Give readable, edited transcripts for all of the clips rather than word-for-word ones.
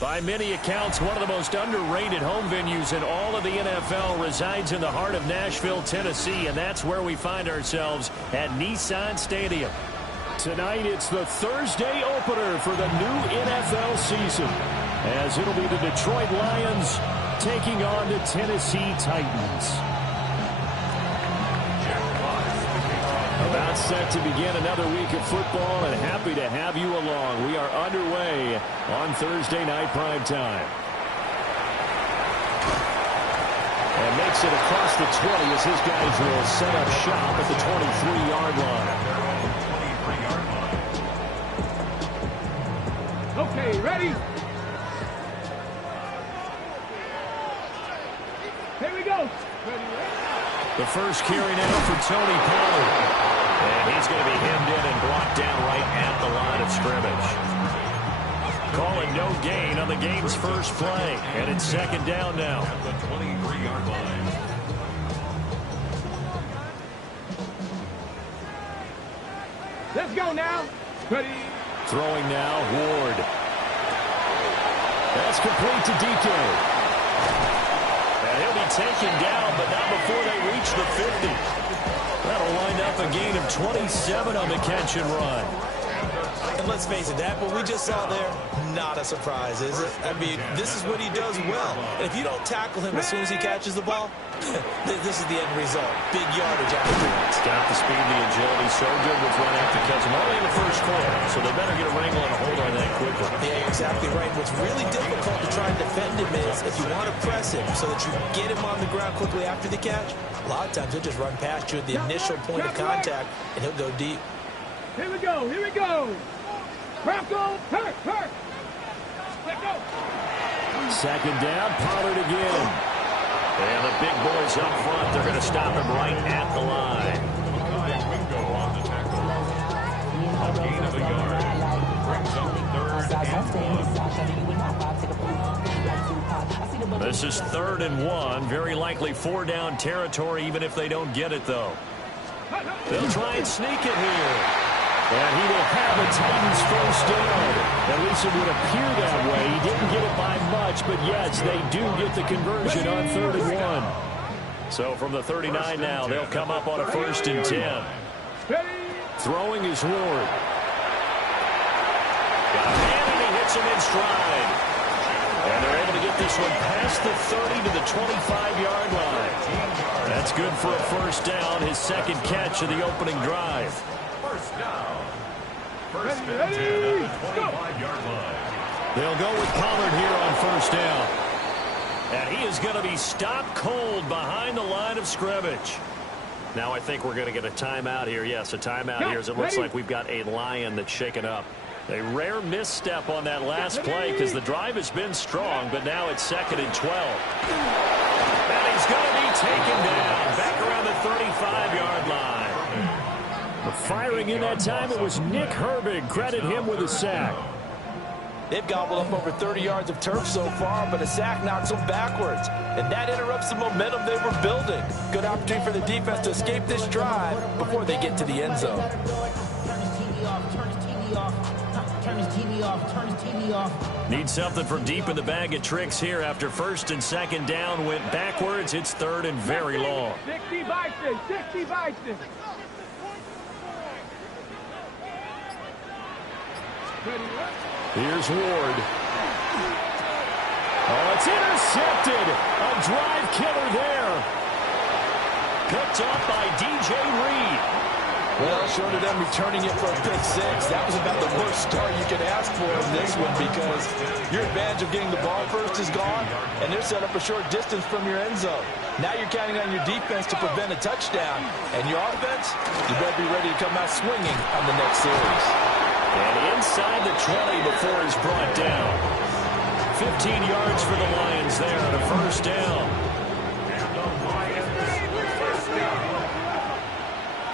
By many accounts, one of the most underrated home venues in all of the NFL resides in the heart of Nashville, Tennessee, and that's where we find ourselves at Nissan Stadium. Tonight, it's the Thursday opener for the new NFL season, as it'll be the Detroit Lions taking on the Tennessee Titans. About set to begin another week of football, and happy to have you along. We are underway on Thursday night primetime. And makes it across the 20 as his guys will set up shop at the 23-yard line. Okay, ready? Here we go. The first carry now for Tony Pollard. And he's going to be hemmed in and brought down right at the line of scrimmage. Calling no gain on the game's first play. And it's second down now. At the 23-yard line. Let's go now. Ready. Throwing now, Ward. That's complete to DK. And he'll be taken down, but not before they reach the 50. That'll wind up a gain of 27 on the catch and run. And let's face it, that what we just saw there, not a surprise, is it? I mean, this is what he does well. And if you don't tackle him as soon as he catches the ball, this is the end result. Big yardage after that. Got the speed, the agility, so good with run after catch. Only in the first quarter, so they better get a wrangle and a hold on that quickly. Yeah, you're exactly right. What's really difficult to try and defend him is if you want to press him so that you get him on the ground quickly after the catch, a lot of times he'll just run past you at the initial point of contact, and he'll go deep. Here we go. Here we go. Bronco, hurt. Let go. Second down, Pollard again. And the big boys up front, they're going to stop him right at the line. Gain of a yard. Brings up third and 1. This is 3rd and 1. Very likely 4-down territory, even if they don't get it, though. They'll try and sneak it here. And he will have the Titans first down. At least it would appear that way. He didn't get it by much, but yes, they do get the conversion on 3rd and 1. So from the 39 now, they'll come up on a 1st and 10. Throwing is Ward. Got a man, and he hits him in stride. And they're able to get this one past the 30 to the 25-yard line. That's good for a first down, his second catch of the opening drive. First down. First and 10 at the 25-yard line. They'll go with Pollard here on first down. And he is going to be stopped cold behind the line of scrimmage. Now I think we're going to get a timeout here. Yes, a timeout here as it looks like we've got a Lion that's shaken up. A rare misstep on that last play because the drive has been strong, but now it's 2nd and 12. And he's going to be taken down back around the 35-yard line. The firing in that time, it was Nick Herbig. Credit him with a sack. They've gobbled up over 30 yards of turf so far, but a sack knocks them backwards. And that interrupts the momentum they were building. Good opportunity for the defense to escape this drive before they get to the end zone. Need something from deep in the bag of tricks here after 1st and 2nd down went backwards. It's 3rd and very long. 60 Bison. Here's Ward. Oh, it's intercepted. A drive killer there. Picked up by DJ Reed. Well, short of them returning it for a pick six, that was about the worst start you could ask for in this one because your advantage of getting the ball first is gone, and they're set up a short distance from your end zone. Now you're counting on your defense to prevent a touchdown, and your offense, you better be ready to come out swinging on the next series. And inside the 20 before he's brought down. 15 yards for the Lions there on a first down. And the Lions first down.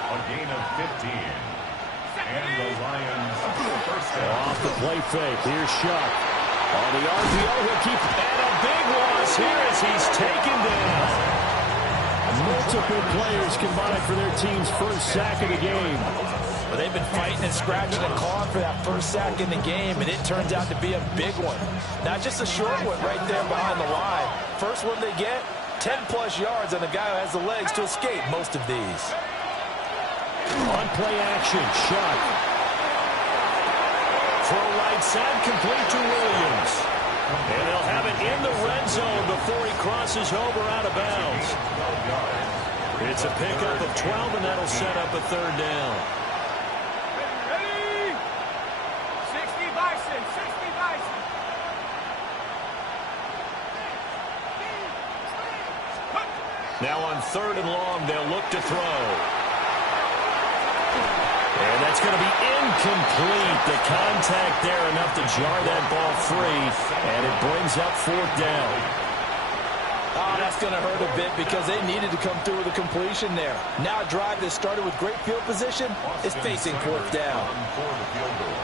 A gain of 15. And the Lions first down. Off the play fake. Here's Shuck. On the RPO, he'll keep. And a big loss here as he's taken down. Multiple players combined for their team's first sack of the game. But they've been fighting and scratching and clawing for that first sack in the game, and it turns out to be a big one. Not just a short one right there behind the line. First one they get, 10-plus yards on a guy who has the legs to escape most of these. On play action, Shuck. Throw right side, complete to Williams. And they'll have it in the red zone before he crosses over out of bounds. It's a pickup of 12, and that'll set up a third down. Ready? 60 Bison, 60 Bison. Now on third and long, they'll look to throw. And that's going to be incomplete. The contact there enough to jar that ball free, and it brings up fourth down. Oh, that's going to hurt a bit because they needed to come through with a completion there. Now a drive that started with great field position is facing fourth down. For the field goal.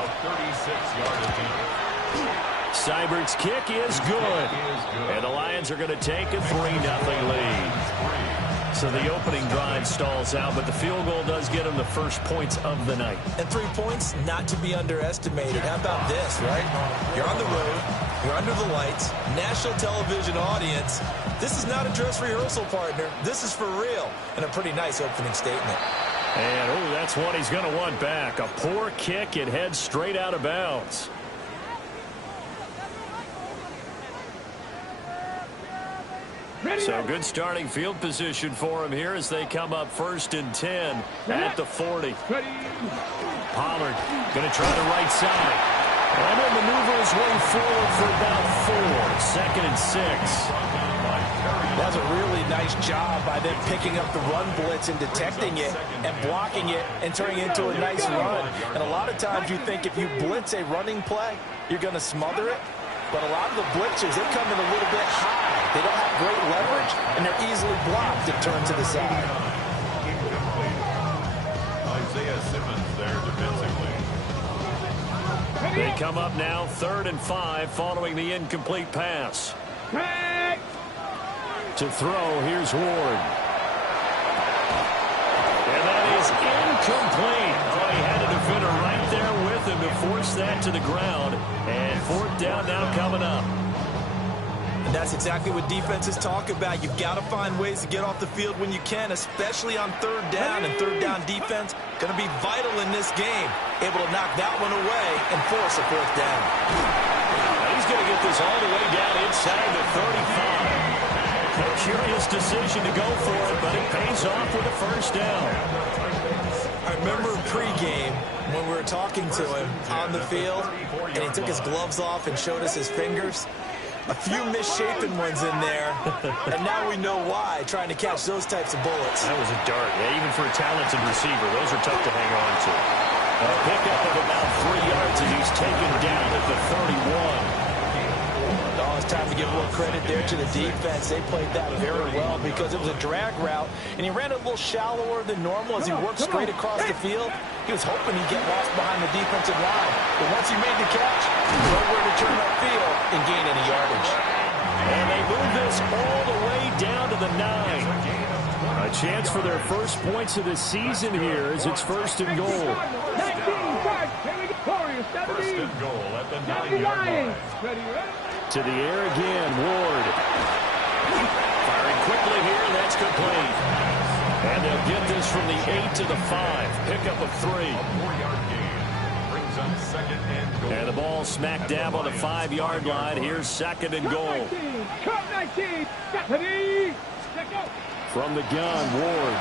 A 36-yard attempt. Seibert's kick is good. And the Lions are going to take a 3-0 lead. So the opening drive stalls out, but the field goal does get them the first points of the night. And 3 points, not to be underestimated. How about this, right? You're on the road. You're under the lights. National television audience. This is not a dress rehearsal, partner. This is for real. And a pretty nice opening statement. And, oh, that's one he's going to want back. A poor kick. It heads straight out of bounds. So good starting field position for him here as they come up 1st and 10 at the 40. Pollard going to try the right side. And he'll maneuver his way forward for about 4. 2nd and 6. That's a really nice job by them picking up the run blitz and detecting it and blocking it and turning it into a nice run. And a lot of times you think if you blitz a running play, you're going to smother it. But a lot of the blitzers, they come in a little bit high. They don't have great leverage, and they're easily blocked and turned to the side. Isaiah Simmons there defensively. They come up now 3rd and 5 following the incomplete pass. To throw, here's Ward. And that is incomplete. Oh, he had a defender right there with him to force that to the ground. And 4th down now coming up. And that's exactly what defenses talk about. You've got to find ways to get off the field when you can, especially on 3rd down. And 3rd down defense going to be vital in this game. Able to knock that one away and force a 4th down. He's going to get this all the way down inside the 35. A curious decision to go for it, but it pays off with a 1st down. I remember pregame when we were talking to him on the field, and he took his gloves off and showed us his fingers. A few misshapen ones in there, and now we know why, trying to catch those types of bullets. That was a dart. Yeah, even for a talented receiver, those are tough to hang on to. A pickup of about 3 yards as he's taken down at the 31. Oh, it's time to give a little credit there to the defense. They played that very well because it was a drag route, and he ran a little shallower than normal as he worked straight across the field. He was hoping he'd get lost behind the defensive line, but once he made the catch, nowhere to turn upfield and gain any yardage. And they move this all the way down to the 9. A chance for their first points of the season here as it's 1st and goal. 1st and goal at the 9-yard line. To the air again, Ward. Firing quickly here, and that's complete. And they'll get this from the 8 to the 5. Pickup of 3. A 4-yard gain brings up 2nd and goal. And the ball smack dab on the 5-yard line. Here's 2nd and goal. From the gun, Ward.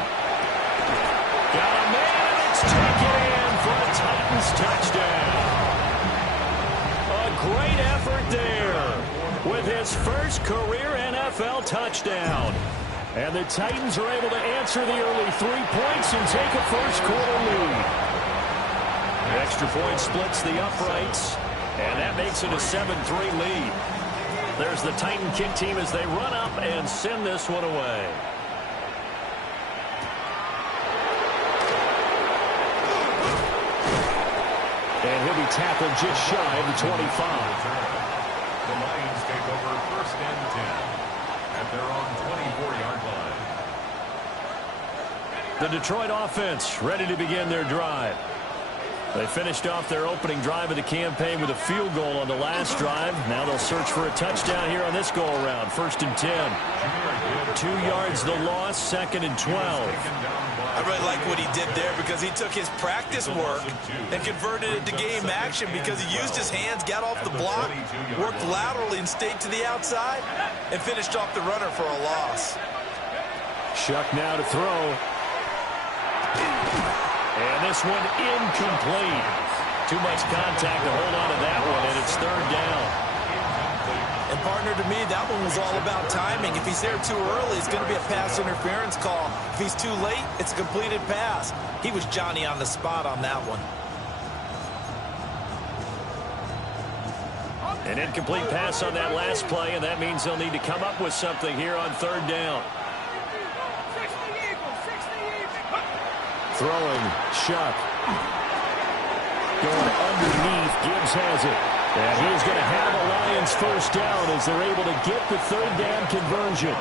Got a man, and it's taken in for a Titans touchdown. A great effort there with his first career NFL touchdown. And the Titans are able to answer the early 3 points and take a first quarter lead. The extra point splits the uprights. And that makes it a 7-3 lead. There's the Titan kick team as they run up and send this one away. And he'll be tackled just shy of the 25. The Lions take over 1st and 10 at their own 24-yard line. The Detroit offense ready to begin their drive. They finished off their opening drive of the campaign with a field goal on the last drive. Now they'll search for a touchdown here on this go-around. 1st and 10. 2 yards the loss, 2nd and 12. I really like what he did there because he took his practice work and converted it to game action because he used his hands, got off the block, worked laterally and stayed to the outside, and finished off the runner for a loss. Shuck now to throw. And this one incomplete. Too much contact to hold on to that one, and it's 3rd down. And partner, to me, that one was all about timing. If he's there too early, it's going to be a pass interference call. If he's too late, it's a completed pass. He was Johnny on the spot on that one. An incomplete pass on that last play, and that means they'll need to come up with something here on 3rd down. Throwing, Shuck. Going underneath, Gibbs has it. And he is going to have a Lions 1st down as they're able to get the 3rd down conversion.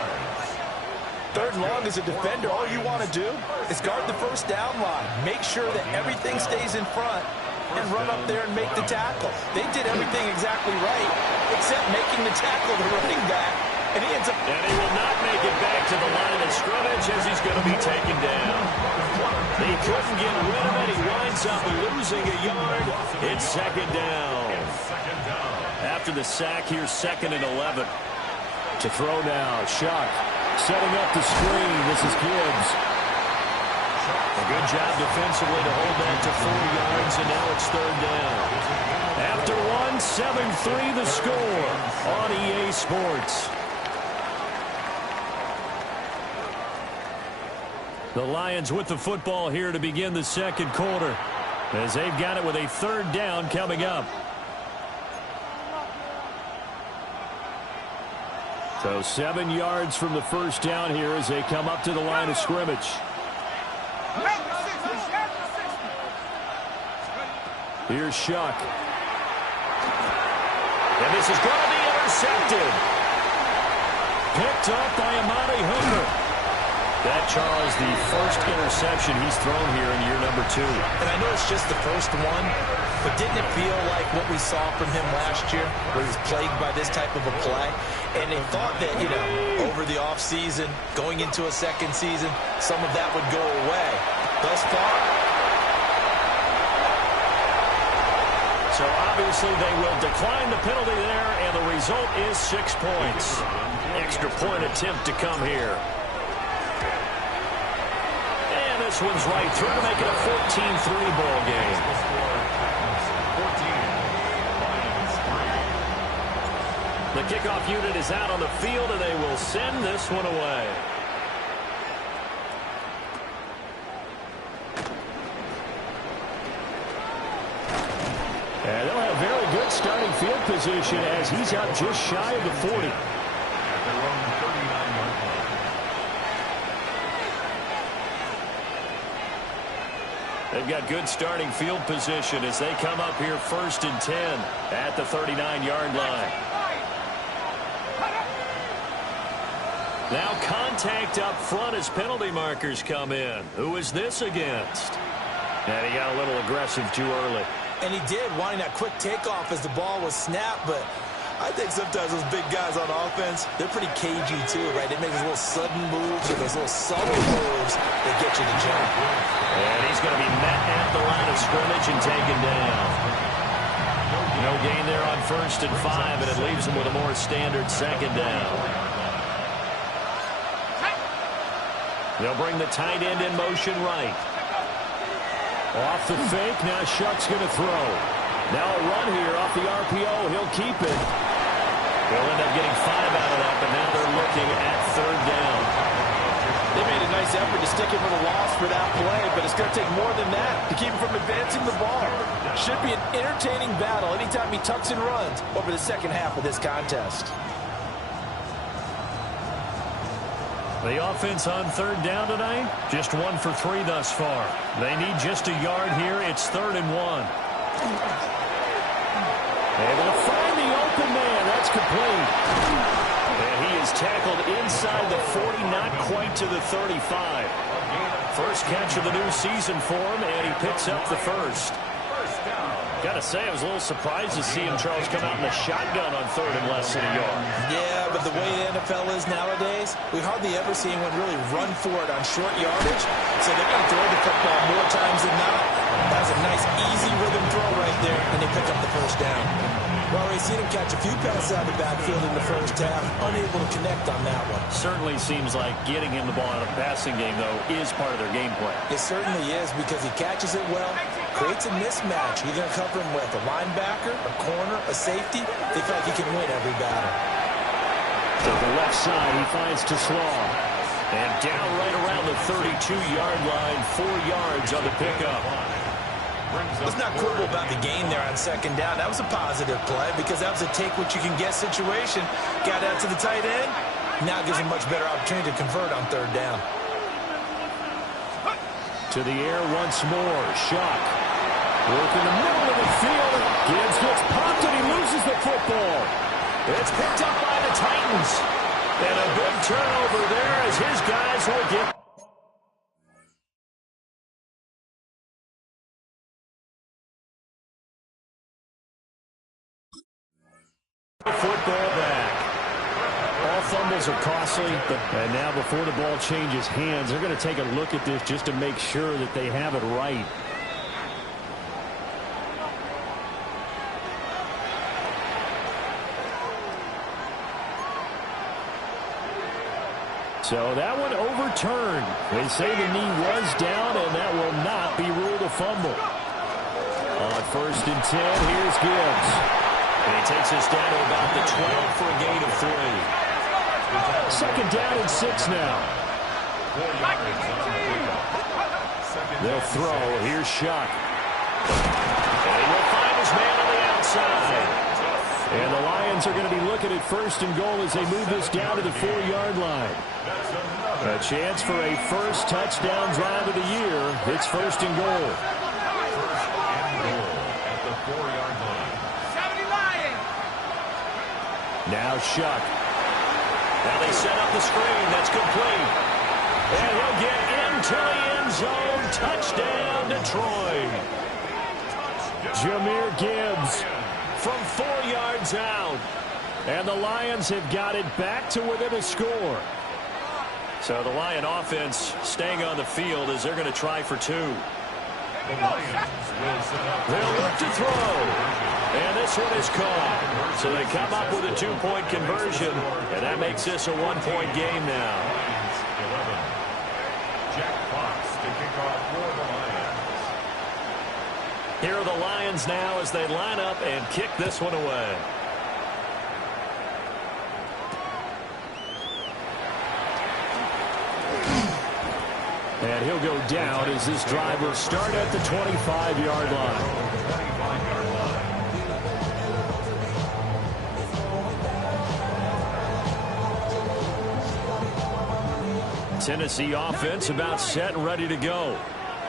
3rd and long as a defender, all you want to do is guard the 1st down line. Make sure that everything stays in front and run up there and make the tackle. They did everything exactly right, except making the tackle to running back. And he ends up... And he will not make it back to the line of scrimmage as he's going to be taken down. He couldn't get rid of it. He winds up losing a yard. It's 2nd down. After the sack, here's 2nd and 11. To throw now, Shuck. Setting up the screen. This is Gibbs. A good job defensively to hold that to 4 yards, and now it's 3rd down. After one, 7-3 the score on EA Sports. The Lions with the football here to begin the 2nd quarter, as they've got it with a 3rd down coming up. So 7 yards from the 1st down here as they come up to the line of scrimmage. Here's Shuck. And this is going to be intercepted. Picked up by Amari Hooker. That, Charles, the 1st interception he's thrown here in year number 2. And I know it's just the 1st one, but didn't it feel like what we saw from him last year, where he was plagued by this type of a play? And they thought that, you know, over the offseason, going into a 2nd season, some of that would go away. Thus far. So obviously they will decline the penalty there, and the result is 6 points. Extra point attempt to come here. This one's right through to make it a 14-3 ball game. The kickoff unit is out on the field, and they will send this one away. And they'll have very good starting field position as he's out just shy of the 40. They've got good starting field position as they come up here 1st and 10 at the 39-yard line. Now contact up front as penalty markers come in. Who is this against? And he got a little aggressive too early. And he did, wanting that quick takeoff as the ball was snapped, but I think sometimes those big guys on offense, they're pretty cagey too, right? They make those little sudden moves or those little subtle moves that get you to jump. And he's going to be met at the line of scrimmage and taken down. No gain there on 1st and 5, and it leaves him with a more standard 2nd down. They'll bring the tight end in motion right. Off the fake, now Shuck's going to throw. Now a run here off the RPO. He'll keep it. They'll end up getting 5 out of that, but now they're looking at 3rd down. They made a nice effort to stick him with a loss for that play, but it's going to take more than that to keep him from advancing the ball. Should be an entertaining battle anytime he tucks and runs over the second half of this contest. The offense on third down tonight, just 1 for 3 thus far. They need just a yard here. It's 3rd and 1. Able to find the open man. That's complete. And he is tackled inside the 40, not quite to the 35. First catch of the new season for him, and he picks up the first. Got to say, I was a little surprised to see him, Charles, come out in the shotgun on 3rd and less than a yard. Yeah, but the way the NFL is nowadays, we hardly ever see anyone really run for it on short yardage. So they're going to throw the football more times than not. That's a nice, easy rhythm throw right there, and they pick up the first down. Well, we've seen him catch a few passes out of the backfield in the first half, unable to connect on that one. Certainly seems like getting him the ball in a passing game, though, is part of their game plan. It certainly is, because he catches it well, creates a mismatch. You're going to cover him with a linebacker, a corner, a safety. They feel like he can win every battle. To the left side, he finds Slaw. And down right around the 32-yard line, 4 yards on the pickup. Let's not quibble about the gain there on second down. That was a positive play because that was a take-what-you-can-get situation. Got out to the tight end. Now gives him a much better opportunity to convert on third down. To the air once more. Shock. Work in the middle of the field. Gibbs gets popped and he loses the football. It's picked up by the Titans. And a big turnover there as his guys will get football back. All fumbles are costly, and now before the ball changes hands, they're going to take a look at this just to make sure that they have it right. So that one overturned. They say the knee was down, and that will not be ruled a fumble. On 1st and 10, here's Gibbs. And he takes us down to about the 12 for a gain of 3. 2nd down and 6 now. They'll throw. Here's Shock. And he will find his man on the outside. And the Lions are going to be looking at 1st and goal as they move this down to the 4-yard line. A chance for a first touchdown drive of the year. It's 1st and goal. At the 4-yard line. Now Shock. Now they set up the screen. That's complete. And he'll get into the end zone. Touchdown, Detroit. Jahmyr Gibbs from 4 yards out. And the Lions have got it back to within a score. So the Lion offense staying on the field as they're going to try for 2. The Lions will set up. They'll look to throw. And this one is caught. So they come up with a 2-point conversion. And that makes this a 1-point game now. Lions 11. Jack Fox to kick off for the Lions. Here are the Lions now as they line up and kick this one away. And he'll go down as this drive will start at the 25-yard line. 25-yard line. Tennessee offense about set and ready to go.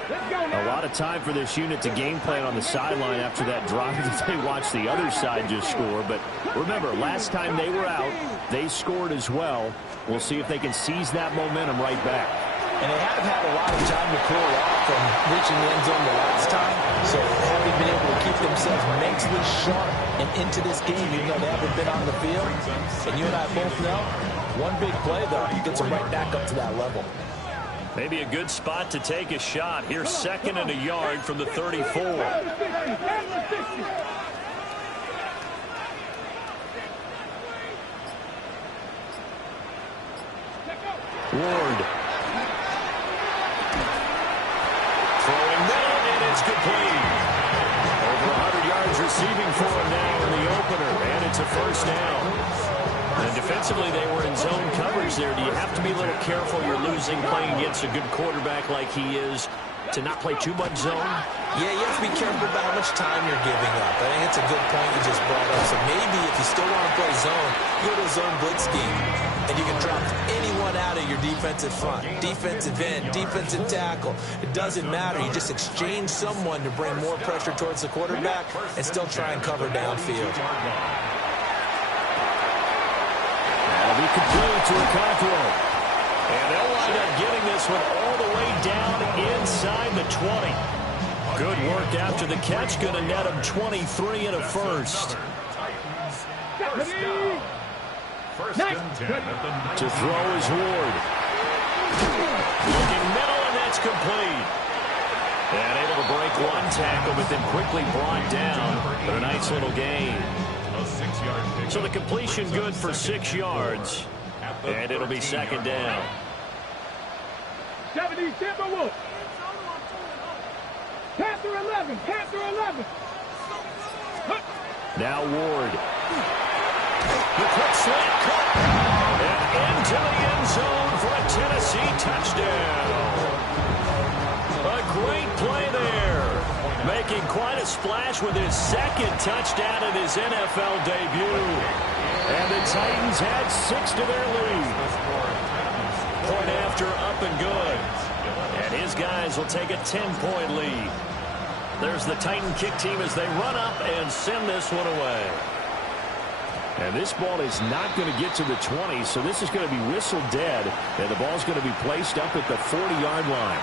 A lot of time for this unit to game plan on the sideline after that drive that they watched the other side just score. But remember, last time they were out, they scored as well. We'll see if they can seize that momentum right back. And they have had a lot of time to cool off from reaching the end zone the last time. So having been able to keep themselves mentally sharp and into this game, even though they haven't been on the field. And you and I both know, one big play, though, gets them right back up to that level. Maybe a good spot to take a shot. Here's 2nd and a yard from the 34. Ward. Throwing down, and it's complete. Over 100 yards receiving for him now in the opener, and it's a 1st down. And defensively, they were in zone coverage there. Do you have to be a little careful? You're losing playing against a good quarterback like he is. to not play too much zone? Yeah, you have to be careful about how much time you're giving up. I think it's a good point you just brought up. So maybe if you still want to play zone, you go to a zone blitz scheme, and you can drop anyone out of your defensive front, defensive end, defensive tackle. It doesn't matter. You just exchange someone to bring more pressure towards the quarterback and still try and cover downfield. That'll be complete to Okonkwo. And they'll wind up getting this one all the way down inside the 20. Good work after the catch. Going to net him 23 and a first. First and 10 at the To throw is Ward. Looking middle, and that's complete. And able to break one tackle, but then quickly brought down for a nice little gain. A 6-yard pick. So the completion good for 6 yards. And it'll be second down. 70 Timberwolves. Panther 11. Panther 11. Now Ward. The quick slant cut. And into the end zone for a Tennessee touchdown. A great play there. Making quite a splash with his second touchdown in his NFL debut. And the Titans had 6 to their lead. Point after, up and good. And his guys will take a 10-point lead. There's the Titan kick team as they run up and send this one away. And this ball is not going to get to the 20, so this is going to be whistled dead. And the ball's going to be placed up at the 40-yard line.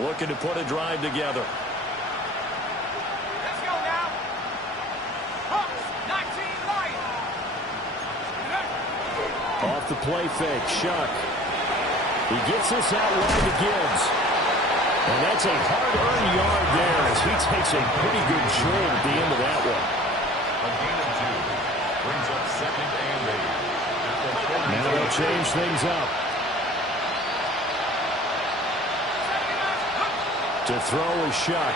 Looking to put a drive together. Let's go now. Hawks, 19 Lions. Off the play fake, Shuck. He gets this out wide to Gibbs. And that's a hard-earned yard there as he takes a pretty good jolt at the end of that one. A gain of 2 brings up second and 8. Now they'll change things up. To throw is Shuck.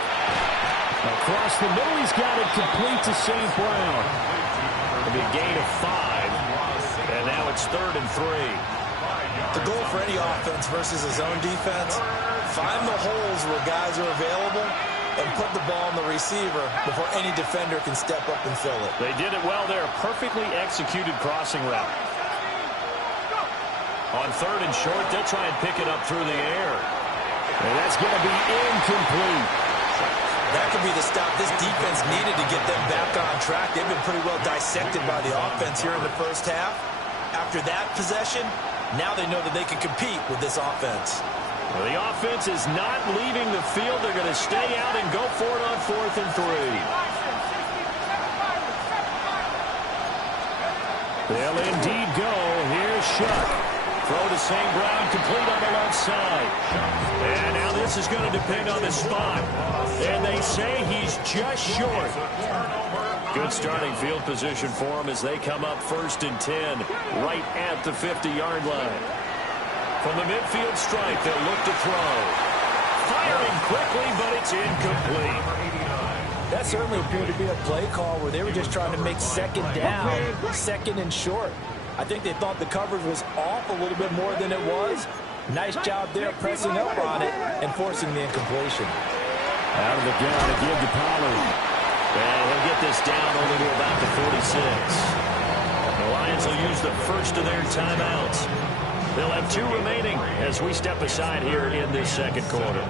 Across the middle, he's got it complete to St. Brown. It'll be a gain of 5. And now it's 3rd and 3. The goal for any offense versus a zone defense, find the holes where guys are available and put the ball on the receiver before any defender can step up and fill it. They did it well there. Perfectly executed crossing route. On 3rd and short, they'll try and pick it up through the air. And that's going to be incomplete. That could be the stop this defense needed to get them back on track. They've been pretty well dissected by the offense here in the first half. After that possession, now they know that they can compete with this offense. Well, the offense is not leaving the field. They're going to stay out and go for it on 4th and 3. They'll indeed go. Here's Shuck. Throw to St. Brown, complete on the left side. And now this is going to depend on the spot. And they say he's just short. Good starting field position for him as they come up 1st and 10, right at the 50-yard line. From the midfield stripe, they'll look to throw. Firing quickly, but it's incomplete. That certainly appeared to be a play call where they were just trying to make second down, 2nd and short. I think they thought the coverage was off a little bit more than it was. Nice job there pressing up on it and forcing the incompletion. Out of the gun to give to Pollard. And he'll get this down only to about the 46. The Lions will use the first of their timeouts. They'll have 2 remaining as we step aside here in this second quarter.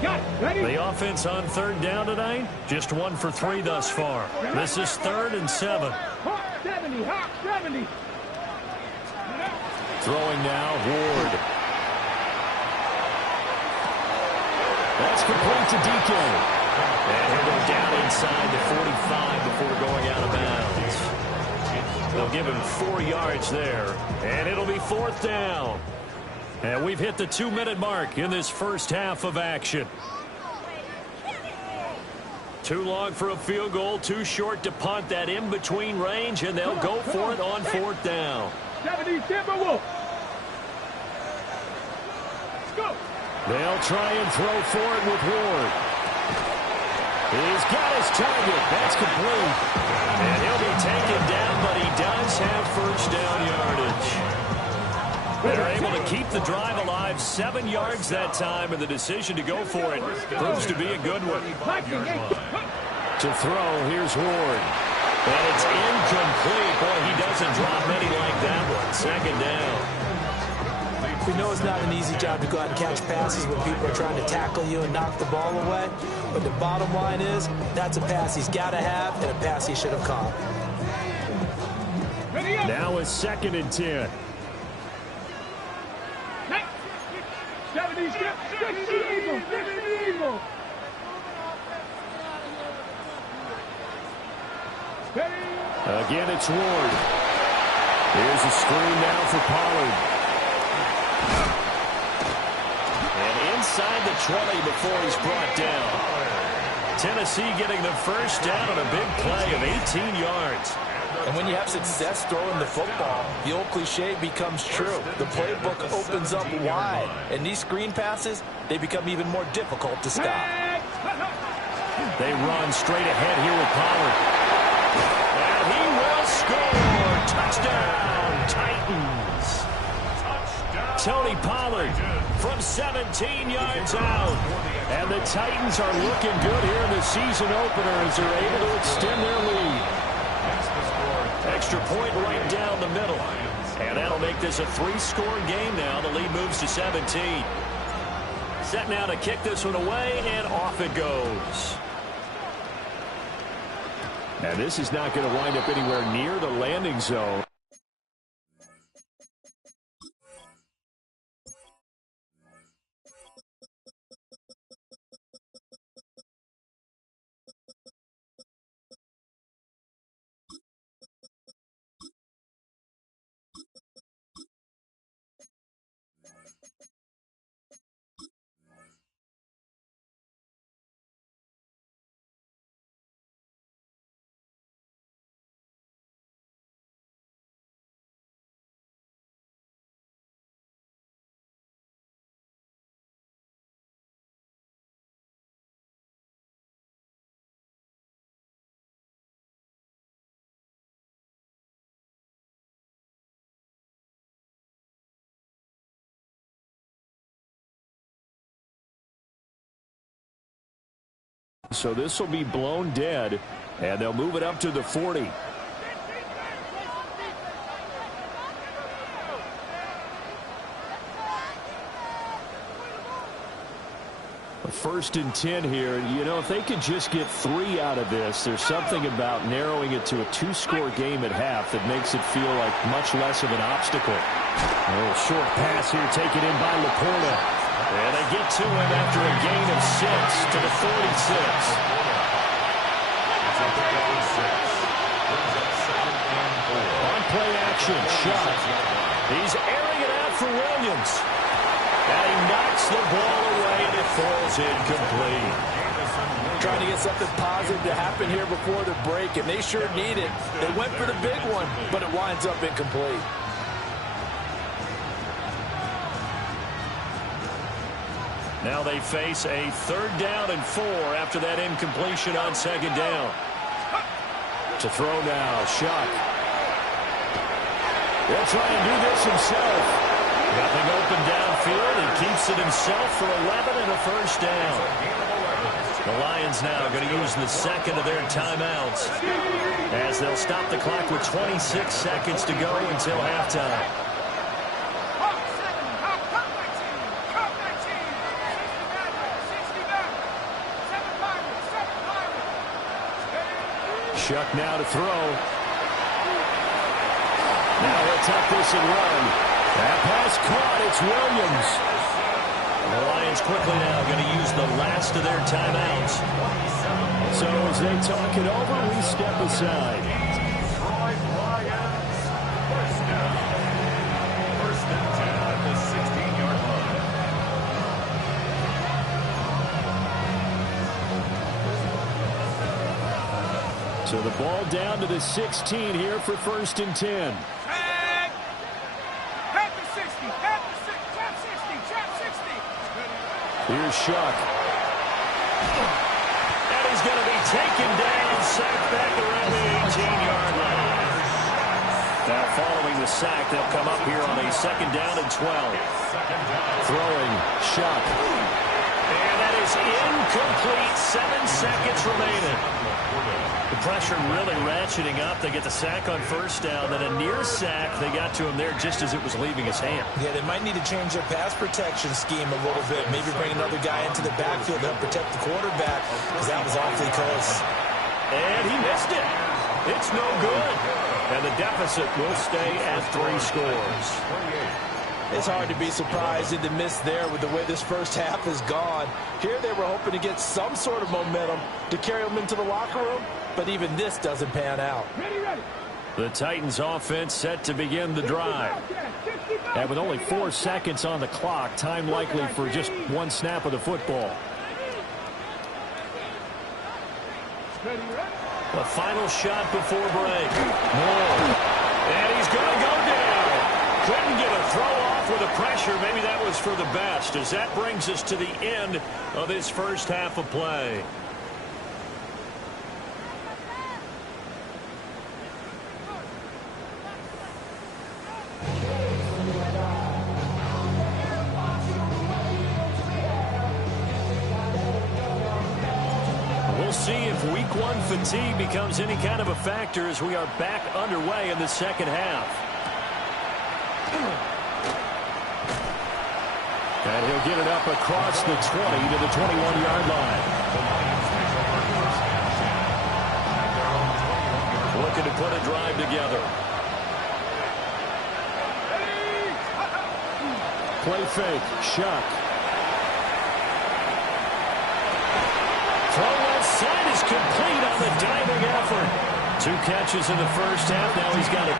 The offense on 3rd down tonight, just 1 for 3 thus far. This is 3rd and 7. Hawk 70, Hawk 70. Throwing now, Ward. That's complete to DK. And he'll go down inside the 45 before going out of bounds. They'll give him 4 yards there. And it'll be 4th down. And we've hit the 2-minute mark in this first half of action. Too long for a field goal, too short to punt that in-between range, and they'll go for it on 4th down. 70 Timberwolves. Go. They'll try and throw for it with Ward. He's got his target. That's complete. And he'll be taken down, but he does have first down yardage. They're able to keep the drive alive, 7 yards that time, and the decision to go for it proves to be a good one. To throw, here's Ward. And it's incomplete. Boy, he doesn't drop many like that one. Second down. We know it's not an easy job to go out and catch passes when people are trying to tackle you and knock the ball away. But the bottom line is, that's a pass he's got to have and a pass he should have caught. Now it's 2nd and 10. Again, it's Ward. Here's a screen now for Pollard. And inside the 20 before he's brought down. Tennessee getting the first down on a big play of 18 yards. And when you have success throwing the football, the old cliche becomes true. The playbook opens up wide. And these screen passes, they become even more difficult to stop. They run straight ahead here with Pollard. And he will score. Touchdown, Titans. Tony Pollard from 17 yards out. And the Titans are looking good here in the season opener as they're able to extend their lead. Extra point right down the middle. And that'll make this a 3-score game now. The lead moves to 17. Set now to kick this one away, and off it goes. Now this is not going to wind up anywhere near the landing zone. So this will be blown dead, and they'll move it up to the 40. First and 10 here. You know, if they could just get 3 out of this, there's something about narrowing it to a 2-score game at half that makes it feel like much less of an obstacle. A little short pass here taken in by Laporta. And they get to him after a gain of 6 to the 46. On play action, shot. He's airing it out for Williams. And he knocks the ball away, and it falls incomplete. Trying to get something positive to happen here before the break, and they sure need it. They went for the big one, but it winds up incomplete. Now they face a 3rd down and 4 after that incompletion on 2nd down. To throw now, Shuck. He'll try and do this himself. Nothing open downfield. He keeps it himself for 11 and a first down. The Lions now going to use the 2nd of their timeouts as they'll stop the clock with 26 seconds to go until halftime. Shuck now to throw. Now he'll tuck this and run. That pass caught. It's Williams. And the Lions quickly now going to use the last of their timeouts. So as they talk it over, we step aside. First and 10 at the 16-yard line. So the ball down to the 16 here for 1st and 10. Here's Shuck. And he's going to be taken down, sacked back around the 18-yard line. Now following the sack, they'll come up here on a 2nd down and 12. Throwing, Shuck. And that is incomplete. 7 seconds remaining. The pressure really ratcheting up. They get the sack on 1st down, then a near sack. They got to him there just as it was leaving his hand. Yeah, they might need to change their pass protection scheme a little bit. Maybe bring another guy into the backfield to help protect the quarterback, because that was awfully close. And he missed it. It's no good. And the deficit will stay at 3 scores. It's hard to be surprised in the miss there with the way this first half has gone. Here they were hoping to get some sort of momentum to carry them into the locker room, but even this doesn't pan out. The Titans offense set to begin the drive. And with only 4 seconds on the clock, time likely for just 1 snap of the football. The final shot before break. Moore. And he's going to go down. Couldn't get a throw off with the pressure. Maybe that was for the best, as that brings us to the end of this first half of play. We'll see if week 1 fatigue becomes any kind of a factor as we are back underway in the second half. And he'll get it up across the 20 to the 21-yard line. Looking to put a drive together. Play fake. Shuck. Throw left side is complete on the diving effort. 2 catches in the first half. Now he's got it.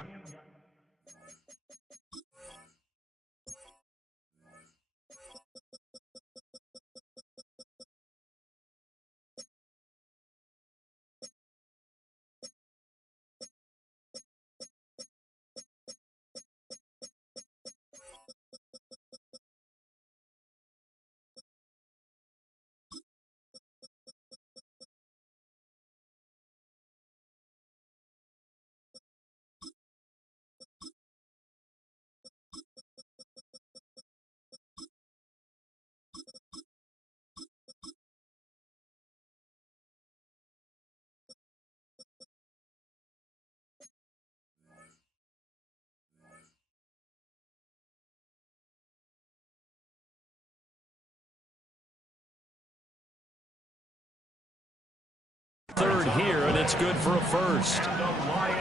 Third here, and it's good for a first.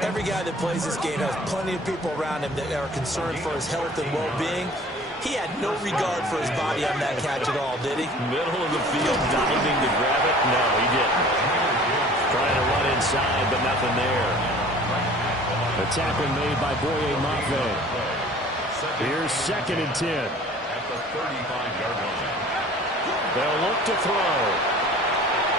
Every guy that plays this game has plenty of people around him that are concerned for his health and well-being. He had no regard for his body on that catch at all, did he? Middle of the field, diving to grab it? No, he didn't. Trying to run inside, but nothing there. The tackle made by Boye Mafe. Here's 2nd and 10. At the 35-yard line. They'll look to throw.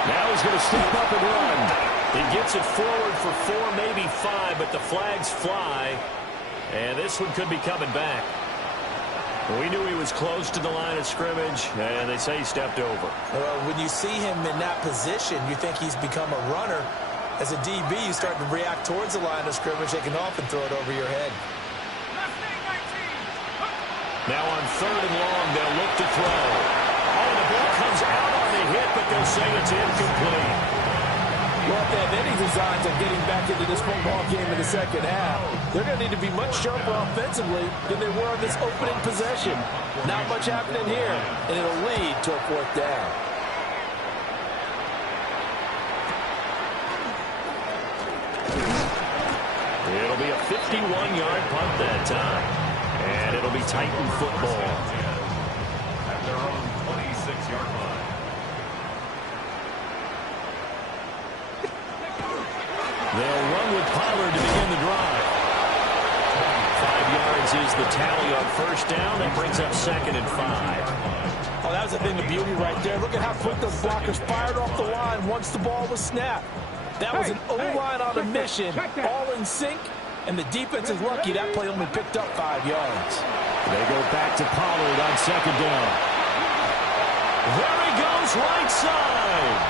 Now he's going to step up and run. He gets it forward for 4, maybe 5, but the flags fly. And this one could be coming back. We knew he was close to the line of scrimmage, and they say he stepped over. When you see him in that position, you think he's become a runner. As a DB, you start to react towards the line of scrimmage. They can often throw it over your head. Now on 3rd and long, they'll look to throw. Oh, the ball comes out on the hit, but they'll say it's incomplete. Well, if they have any designs of getting back into this football game in the second half, they're going to need to be much sharper offensively than they were on this opening possession. Not much happening here, and it'll lead to a 4th down. It'll be a 51-yard punt that time, and it'll be Titan football. At their own 26-yard line. They'll run with Pollard to begin the drive. 5 yards is the tally on 1st down. That brings up 2nd and 5. Oh, that was a thing of beauty right there. Look at how quick those blockers fired off the line once the ball was snapped. That was an O-line on a mission, all in sync, and the defense is lucky that play only picked up 5 yards. They go back to Pollard on 2nd down. There he goes, right side.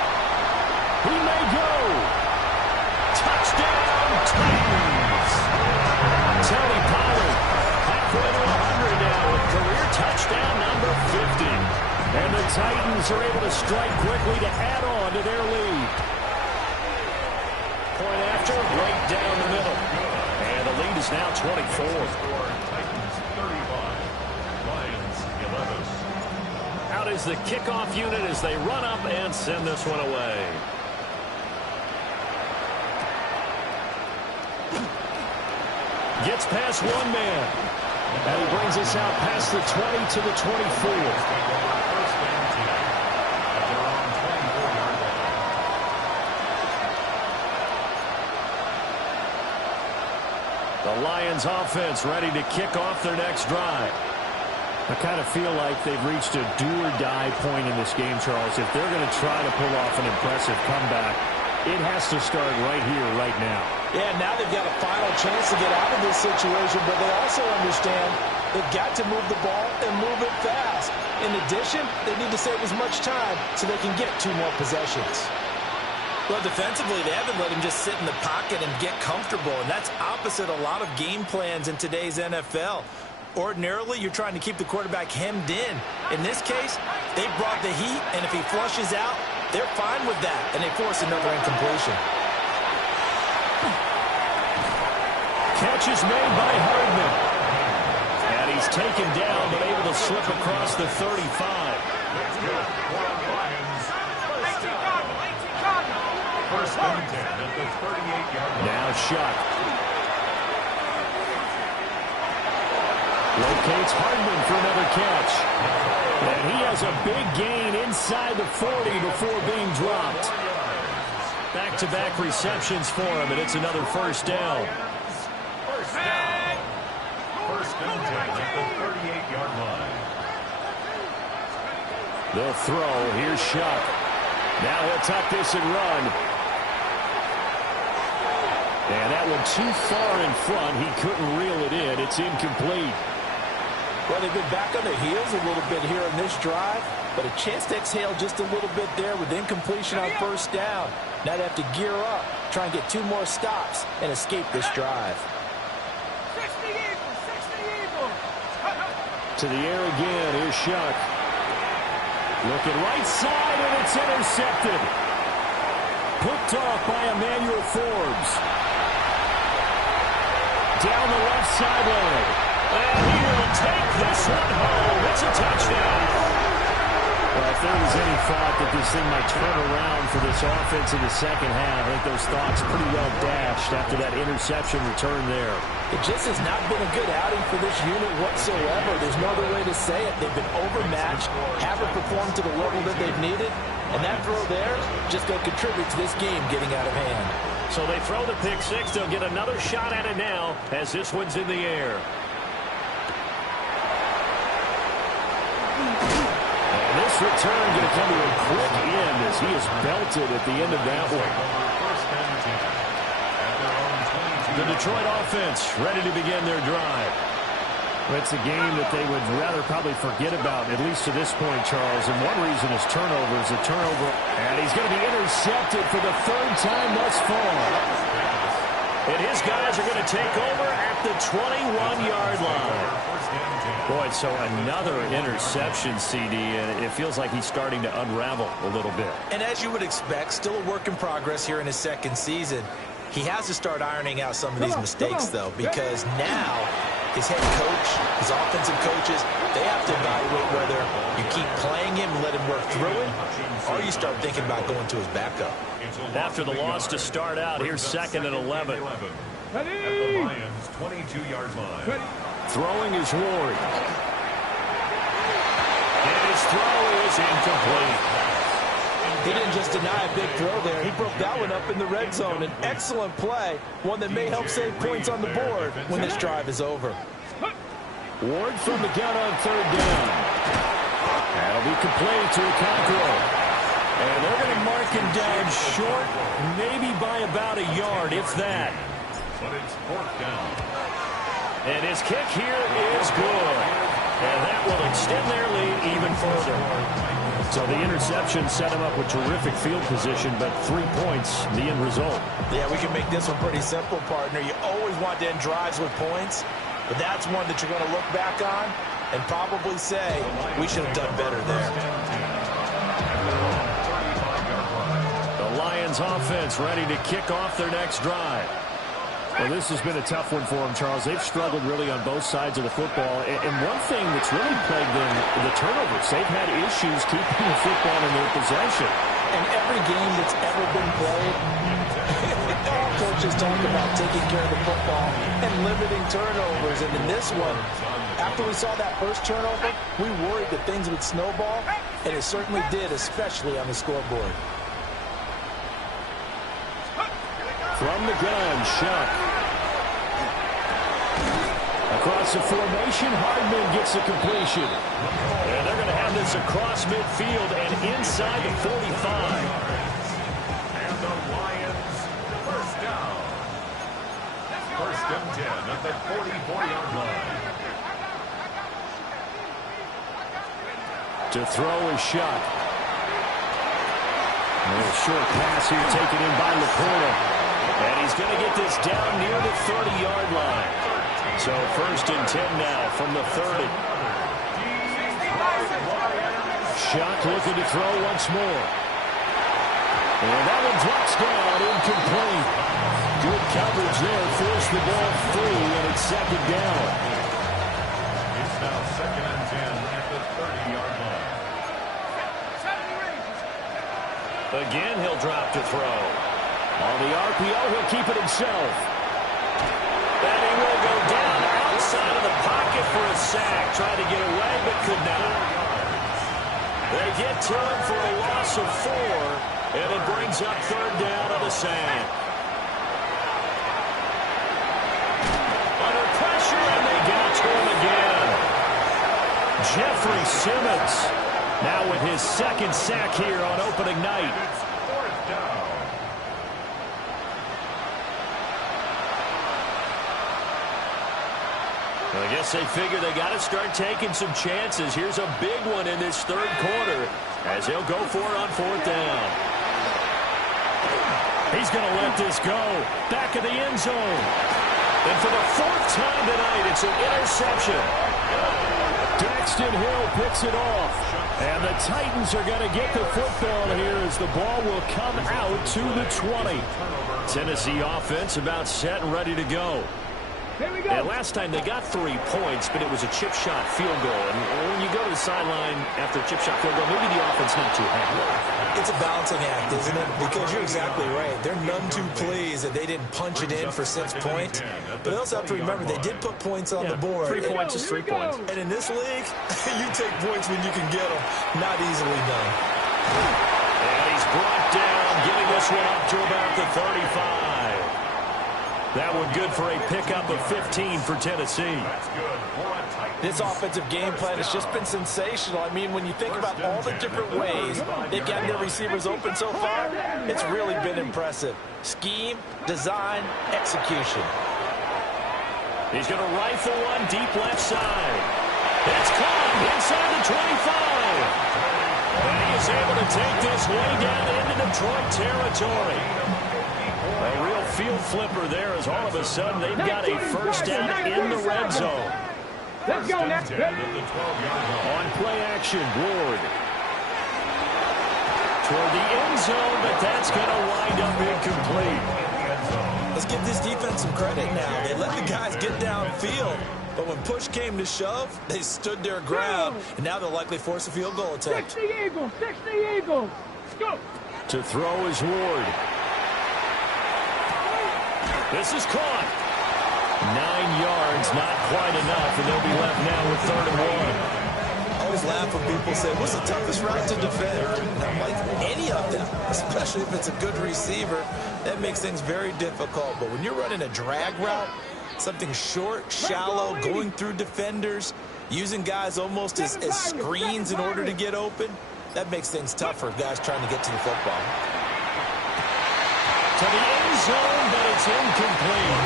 He may go. Tony Pollard halfway to 100 now with career touchdown number 50. And the Titans are able to strike quickly to add on to their lead. Point after, right down the middle. And the lead is now 24. Titans 35, Lions 11. Out is the kickoff unit as they run up and send this one away. Gets past one man. And he brings us out past the 20 to the 24. First down 10 at their own 24-yard line. The Lions offense ready to kick off their next drive. I kind of feel like they've reached a do-or-die point in this game, Charles. If they're going to try to pull off an impressive comeback, it has to start right here, right now. Yeah, now they've got a final chance to get out of this situation, but they also understand they've got to move the ball and move it fast. In addition, they need to save as much time so they can get 2 more possessions. Well, defensively, they haven't let him just sit in the pocket and get comfortable, and that's opposite a lot of game plans in today's NFL. Ordinarily, you're trying to keep the quarterback hemmed in. In this case, they brought the heat, and if he flushes out, they're fine with that, and they force another incompletion. Catch is made by Hardman. And he's taken down, but able to slip across the 35. That's good. Lions, first down 10 at the 38-yard line. Now Shuck. Locates Hardman for another catch. And he has a big gain inside the 40 before being dropped. Back-to-back receptions for him, and it's another first down. First down 10 at the 38-yard line. The throw, here's Shuck. Now he'll tuck this and run. And that one too far in front. He couldn't reel it in. It's incomplete. Well, they've been back on their heels a little bit here in this drive, but a chance to exhale just a little bit there with incompletion on first down. Now they have to gear up, try and get 2 more stops, and escape this drive. To the air again. Here's Shuck. Looking right side, and it's intercepted. Picked off by Emmanuel Forbes. Down the left sideline. And he'll take this one home. It's a touchdown. Well, if there was any thought that this thing might turn around for this offense in the second half, I think those thoughts pretty well dashed after that interception return there. It just has not been a good outing for this unit whatsoever. There's no other way to say it. They've been overmatched, haven't performed to the level that they've needed, and that throw there just going to contribute to this game getting out of hand. So they throw the pick six. They'll get another shot at it now as this one's in the air. And this return going to come to a quick end as he is belted at the end of that one. First down 10 at their own 22. The Detroit offense ready to begin their drive. Well, it's a game that they would rather probably forget about, at least to this point, Charles. And one reason is turnovers. A turnover, and he's going to be intercepted for the 3rd time thus far. And his guys are going to take over at the 21-yard line. Boy, so another interception, CD, and it feels like he's starting to unravel a little bit. And as you would expect, still a work in progress here in his 2nd season. He has to start ironing out some of these mistakes, though, because now his head coach, his offensive coaches, they have to evaluate whether you keep playing him and let him work through it, or you start thinking about going to his backup. After the loss to start out, here's 2nd and 11. At the Lions' 22-yard line. Throwing is Ward. And his throw is incomplete. He didn't just deny a big throw there. He broke that one up in the red zone. An excellent play, one that may help save points on the board when this drive is over. Ward from the gun on 3rd down. That'll be complete to Okonkwo. And they're going to mark him down short, maybe by about a yard, if that. But it's 4th down. And his kick here is good. And that will extend their lead even further. So the interception set him up with terrific field position, but 3 points, the end result. Yeah, we can make this one pretty simple, partner. You always want to end drives with points, but that's one that you're going to look back on and probably say, we should have done better there. The Lions offense ready to kick off their next drive. Well, this has been a tough one for them, Charles. They've struggled really on both sides of the football. And one thing that's really plagued them, the turnovers. They've had issues keeping the football in their possession. And every game that's ever been played, all coaches talk about taking care of the football and limiting turnovers. And in this one, after we saw that first turnover, we worried that things would snowball, and it certainly did, especially on the scoreboard. From the gun, Shuck. Across the formation, Hardman gets the completion. And they're going to have this across midfield and inside the 45. And the Lions, first down. First and 10 at the 44-yard line. To throw is Shuck. A short pass here taken in by Laporta. And he's going to get this down near the 30-yard line. So first and 10 now from the 30. Shuck looking to throw once more. And that one drops down, incomplete. Good coverage there, forced the ball free, and it's second down. It's now second and 10 at the 30-yard line. Again, he'll drop to throw. On the RPO, he'll keep it himself. And he will go down outside of the pocket for a sack. Tried to get away, but could not. They get to him for a loss of 4, and it brings up third down on the sand. Under pressure, and they get to him again. Jeffrey Simmons now with his second sack here on opening night. It's fourth down. I guess they figure they got to start taking some chances. Here's a big one in this third quarter as he'll go for it on fourth down. He's going to let this go. Back of the end zone. And for the 4th time tonight, it's an interception. Daxton Hill picks it off. And the Titans are going to get the football here as the ball will come out to the 20. Tennessee offense about set and ready to go. Here we go. And last time they got 3 points, but it was a chip shot field goal. And when you go to the sideline after a chip shot field goal, maybe the offense not too happy. It's a balancing act, isn't it? Because you're exactly right. They're none too pleased that they didn't punch it in for 6 points. But they also have to remember they did put points on the board. 3 points is 3 points. And in this league, you take points when you can get them. Not easily done. And he's brought down, getting this one up to about the 35. That one good for a pickup of 15 for Tennessee. That's good for a Titan. This offensive game plan has just been sensational. I mean, when you think about all the different ways they've gotten their receivers open so far, it's really been impressive. Scheme, design, execution. He's going to rifle one deep left side. It's caught inside the 25. And he is able to take this way down into Detroit territory. A real field flipper there as all of a sudden they've got a first down in the red zone. Let's go, next. On play action, Ward. Toward the end zone, but that's going to wind up incomplete. Let's give this defense some credit now. They let the guys get downfield. But when push came to shove, they stood their ground. And now they'll likely force a field goal attempt. 60 Eagles, 60 Eagles. Let's go. To throw is Ward. This is caught. 9 yards, not quite enough, and they'll be left now with 3rd and 1. I always laugh when people say, what's the toughest route to defend? And I'm like, any of them, especially if it's a good receiver. That makes things very difficult. But when you're running a drag route, something short, shallow, going through defenders, using guys almost as screens in order to get open, that makes things tougher, guys trying to get to the football. To the end zone, but it's incomplete.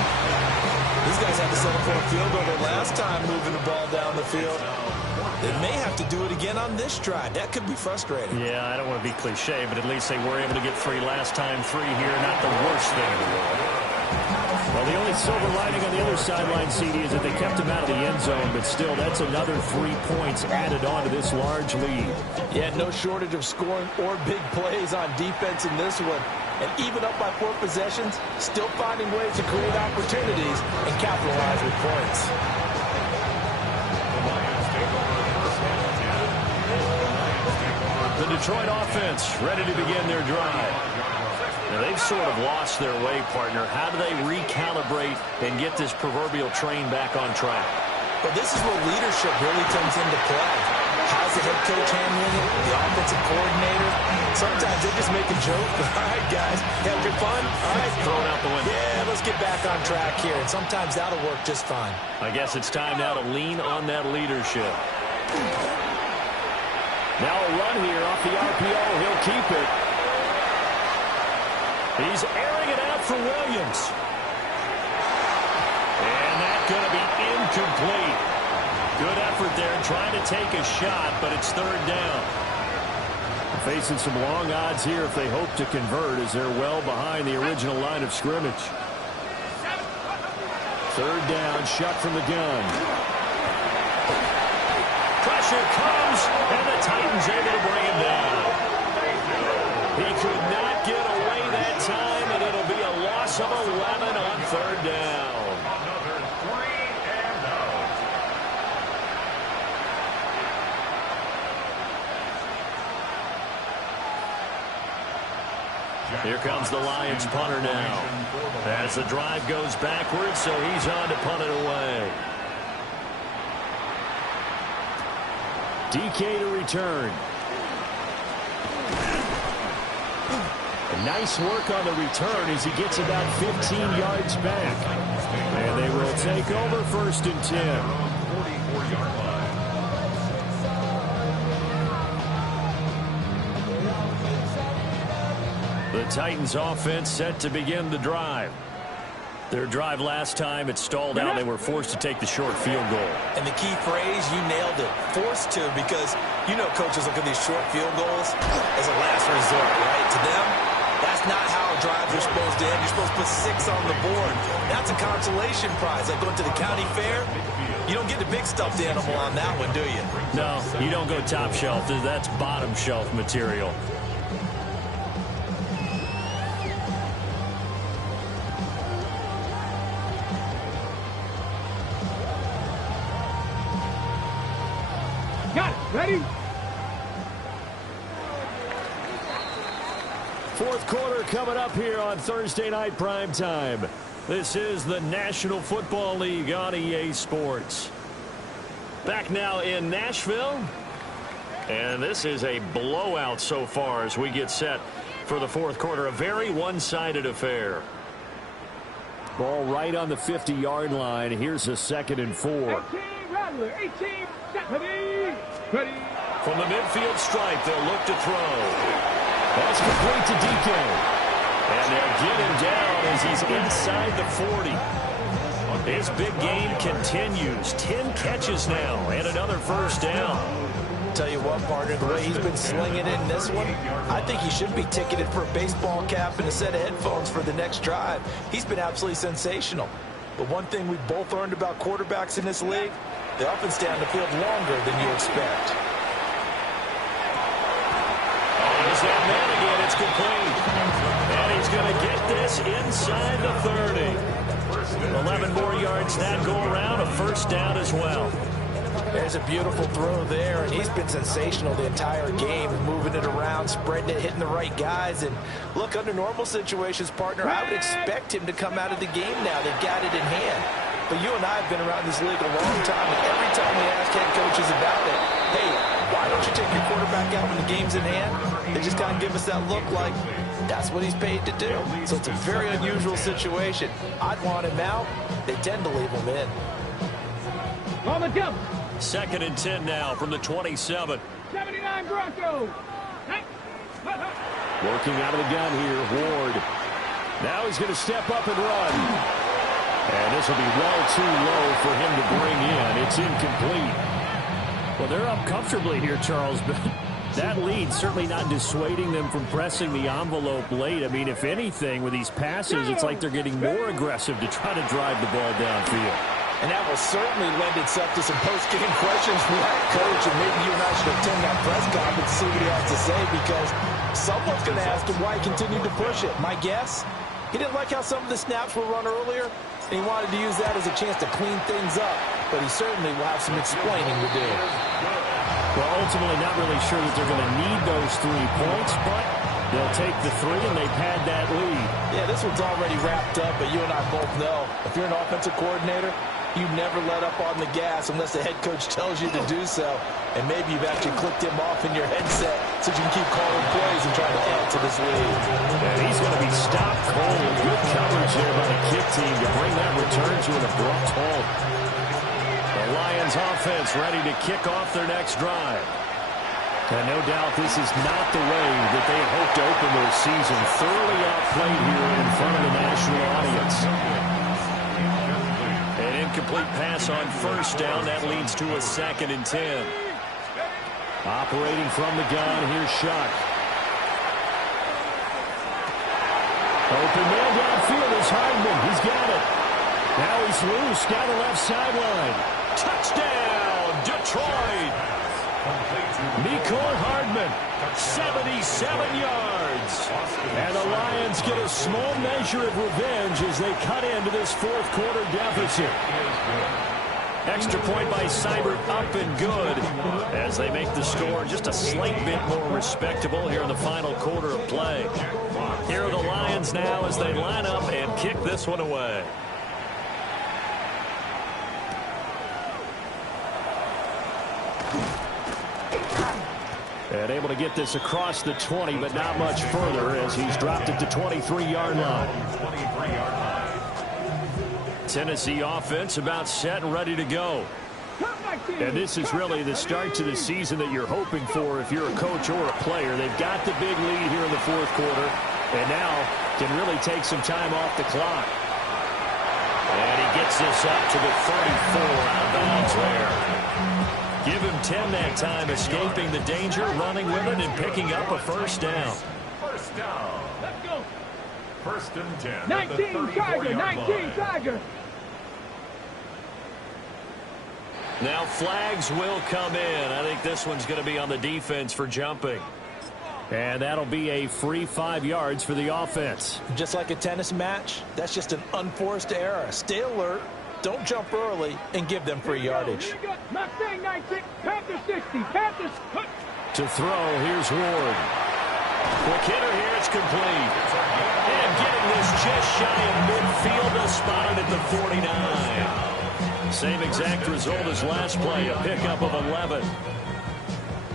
These guys guys had to settle for a field goal the last time moving the ball down the field. They may have to do it again on this drive. That could be frustrating. Yeah, I don't want to be cliche, but at least they were able to get 3 last time. 3 here, not the worst thing in the world. Well, the only silver lining on the other sideline, CD, is that they kept him out of the end zone, but still, that's another 3 points added on to this large lead. Yeah, no shortage of scoring or big plays on defense in this one. And even up by 4 possessions, still finding ways to create opportunities and capitalize with points. The Detroit offense ready to begin their drive. Now, they've sort of lost their way, partner. How do they recalibrate and get this proverbial train back on track? But this is where leadership really comes into play. How's the head coach handling it? The offensive coordinator? Sometimes they just make a joke. All right, guys, have good fun? All right. Thrown out the window. Yeah, let's get back on track here. And sometimes that'll work just fine. I guess it's time now to lean on that leadership. Now a run here off the RPO. He'll keep it. He's airing it out for Williams. And that's going to be incomplete. Good effort there trying to take a shot, but it's 3rd down. Facing some long odds here if they hope to convert, as they're well behind the original line of scrimmage. 3rd down, shot from the gun. Pressure comes, and the Titans able to bring him down. He could not get away that time, and it'll be a loss of 11 on 3rd down. Here comes the Lions punter now. As the drive goes backwards, so he's on to punt it away. DK to return. Nice work on the return as he gets about 15 yards back. And they will take over 1st and 10. 44-yard line. The Titans offense set to begin the drive. Their drive last time, it stalled out. They were forced to take the short field goal. And the key phrase, you nailed it, forced to, because you know coaches look at these short field goals as a last resort, right? To them, that's not how drives are supposed to end. You're supposed to put 6 on the board. That's a consolation prize. Like going to the county fair, you don't get the big stuffed animal on that one, do you? No, you don't go top shelf. That's bottom shelf material. Got it. Ready? 4th quarter coming up here on Thursday night prime time. This is the National Football League on EA Sports. Back now in Nashville. And this is a blowout so far as we get set for the 4th quarter. A very one-sided affair. Ball right on the 50-yard line. Here's a 2nd and 4. 18, Rattler, 18, ready, ready. From the midfield stripe, they'll look to throw. That's complete to DK. And they'll get him down as he's inside the 40. His big game continues. 10 catches now and another 1st down. Tell you what, partner, the way he's been slinging in this one, I think he should be ticketed for a baseball cap and a set of headphones for the next drive. He's been absolutely sensational. But one thing we've both learned about quarterbacks in this league, they often stay on the field longer than you expect. There's that man again. It's complete. And he's going to get this inside the 30. 11 more yards that go around. A 1st down as well. There's a beautiful throw there, and he's been sensational the entire game, moving it around, spreading it, hitting the right guys. And look, under normal situations, partner, I would expect him to come out of the game now. They've got it in hand. But you and I have been around this league a long time, and every time we ask head coaches about it, hey, why don't you take your quarterback out when the game's in hand? They just kind of give us that look like that's what he's paid to do. So it's a very unusual situation. I'd want him out. They tend to leave him in. On the jump. 2nd and 10 now from the 27. 79 Broncos. Working out of the gun here, Ward. Now he's going to step up and run. And this will be well too low for him to bring in. It's incomplete. Well, they're up comfortably here, Charles, but that lead certainly not dissuading them from pressing the envelope late. I mean, if anything, with these passes, it's like they're getting more aggressive to try to drive the ball downfield. And that will certainly lend itself to some post-game questions from that coach, and maybe you and I should attend that press conference to see what he has to say, because someone's going to ask him why he continued to push it. My guess, he didn't like how some of the snaps were run earlier, and he wanted to use that as a chance to clean things up, but he certainly will have some explaining to do. Well, ultimately not really sure that they're going to need those 3 points, but they'll take the 3, and they've had that lead. Yeah, this one's already wrapped up, but you and I both know if you're an offensive coordinator, you never let up on the gas unless the head coach tells you to do so. And maybe you've actually clicked him off in your headset so you can keep calling plays and trying to add to this lead. And he's going to be stopped cold. Good coverage there by the kick team to bring that return to an abrupt halt. The Lions offense ready to kick off their next drive. And no doubt this is not the way that they had hoped to open their season. Thoroughly outplayed here in front of the national audience. An incomplete pass on first down. That leads to a 2nd and 10. Operating from the gun, here's Shuck. Open man downfield is Hardman. He's got it. Now he's loose down the left sideline. Touchdown, Detroit. Nicole Hardman, 77 yards. And the Lions get a small measure of revenge as they cut into this 4th quarter deficit. Extra point by Seibert, up and good as they make the score just a slight bit more respectable here in the final quarter of play. Here are the Lions now as they line up and kick this one away. And able to get this across the 20, but not much further as he's dropped it to 23-yard line. Tennessee offense about set and ready to go. And this is really the start to the season that you're hoping for if you're a coach or a player. They've got the big lead here in the 4th quarter, and now can really take some time off the clock. And he gets this up to the 34, out of bounds there. Give him 10 that time, escaping the danger, running with it, and picking up a first down. First down. Let's go. 1st and 10. 19 Tiger, 19 Tiger. Now flags will come in. I think this one's going to be on the defense for jumping. And that'll be a free 5 yards for the offense. Just like a tennis match, that's just an unforced error. Stay alert, don't jump early, and give them free yardage. Mustang 19, Panther 60, Panthers. To throw, here's Ward. Quick hitter here, it's complete. And getting this just shy of midfield, to spot it at the 49. Same exact result as last play, a pickup of 11.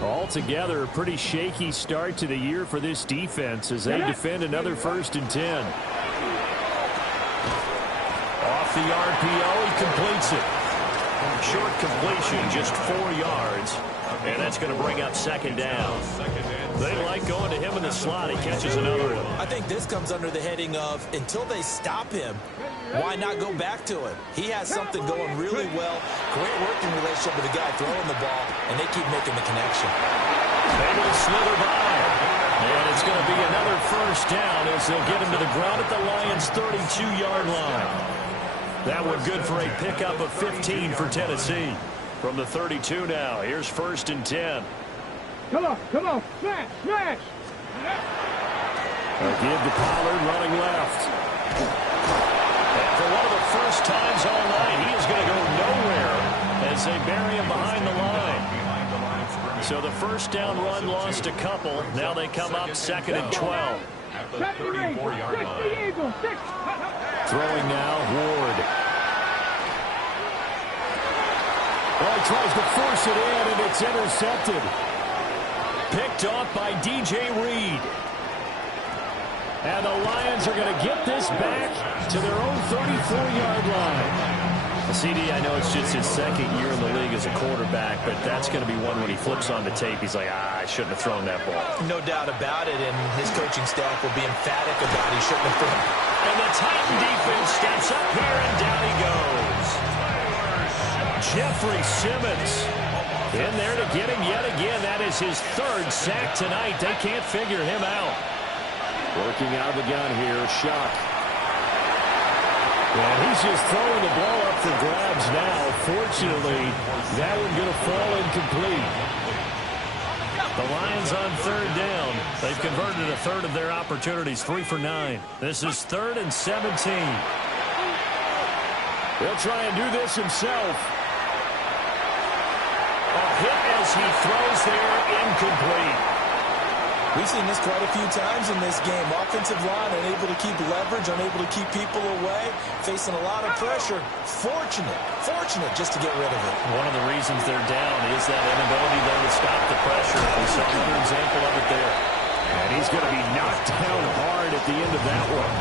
Altogether, a pretty shaky start to the year for this defense as they defend another 1st and 10. Off the RPO, he completes it. Short completion, just 4 yards. And that's going to bring up 2nd down. They like going to him in the slot. He catches another one. I think this comes under the heading of, until they stop him, why not go back to him? He has something going really well. Great working relationship with the guy throwing the ball, and they keep making the connection. Able to slither by. And it's going to be another 1st down as they'll get him to the ground at the Lions' 32-yard line. That one good for a pickup of 15 for Tennessee. From the 32 now, here's 1st and 10. Come on, smash, smash. A give to Pollard running left. And for one of the first times all night, he is going to go nowhere as they bury him behind the line. So the 1st down run lost a couple. Now they come up 2nd and 12. At the 34-yard line. Throwing now, Ward. Well, he tries to force it in, and it's intercepted. Picked off by DJ Reed. And the Lions are going to get this back to their own 34-yard line. CD, I know it's just his 2nd year in the league as a quarterback, but that's going to be one when he flips on the tape. He's like, I shouldn't have thrown that ball. No doubt about it, and his coaching staff will be emphatic about he shouldn't have thrown it. And the Titan defense steps up here, and down he Jeffrey Simmons in there to get him yet again. That is his third sack tonight. They can't figure him out. Working out of the gun here, Shock. And he's just throwing the ball up for grabs now. Fortunately, that one's going to fall incomplete. The Lions on third down. They've converted a third of their opportunities, 3 for 9. This is 3rd and 17. He'll try and do this himself. A hit as he throws there, incomplete. We've seen this quite a few times in this game. Offensive line unable to keep leverage, unable to keep people away, facing a lot of pressure. Fortunate just to get rid of it. One of the reasons they're down is that inability there to stop the pressure. We saw another example of it there. And he's going to be knocked down hard at the end of that one.